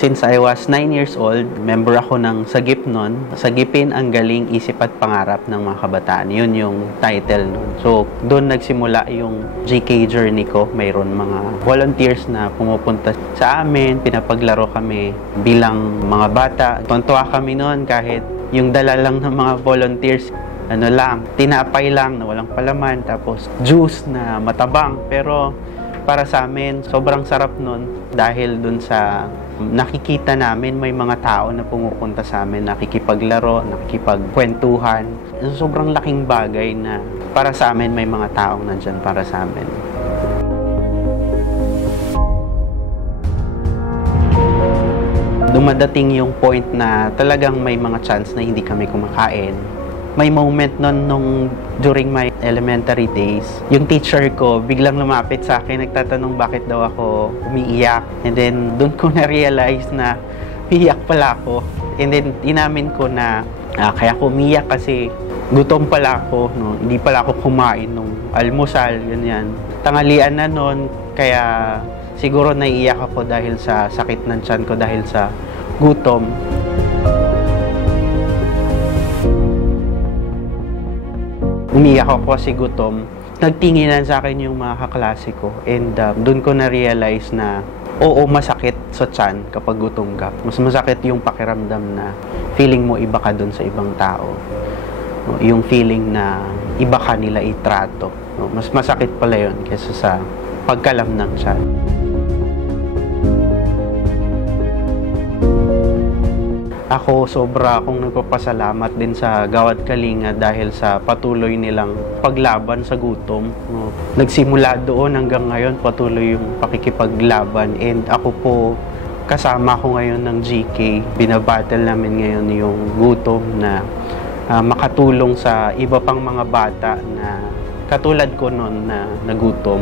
Since I was 9 years old, member ako ng Sagip nun. Sagipin ang galing, isip at pangarap ng mga kabataan. Yun yung title nun. So, doon nagsimula yung GK journey ko. Mayroon mga volunteers na pumupunta sa amin, pinapaglaro kami bilang mga bata. Tuntua kami nun kahit yung dala lang ng mga volunteers, tinapay lang na walang palaman, tapos juice na matabang. Pero para sa amin, sobrang sarap nun dahil dun sa nakikita namin may mga tao na pumupunta sa amin, nakikipaglaro, nakikipagkwentuhan. Sobrang laking bagay na para sa amin may mga taong nandyan para sa amin. Dumadating yung point na talagang may mga chance na hindi kami kumakain. May moment nung during my elementary days, yung teacher ko biglang lumapit sa akin, nagtatanong bakit daw ako umiiyak. And then doon ko na-realize na umiiyak pala ako. And then inamin ko na kaya ako umiiyak kasi gutom pala ako, no? Hindi pala ako kumain nung almusal, ganyan. Tanghalian na nun, kaya siguro naiiyak ako dahil sa sakit ng tiyan ko, dahil sa gutom. Umiyak ako kasi gutom. Nagtinginan sa akin yung mga kaklase ko. And doon ko na-realize na oo, masakit sa tiyan kapag gutom ka. Mas masakit yung pakiramdam na feeling mo iba ka doon sa ibang tao. Yung feeling na iba ka nila itrato. Mas masakit pala yun kaysa sa pagkalam ng tiyan. Ako, sobra akong nagpapasalamat din sa Gawad Kalinga dahil sa patuloy nilang paglaban sa gutom. Nagsimula doon hanggang ngayon, patuloy yung pakikipaglaban. And ako po, kasama ko ngayon ng GK. Binabattle namin ngayon yung gutom na makatulong sa iba pang mga bata na katulad ko noon na nagutom.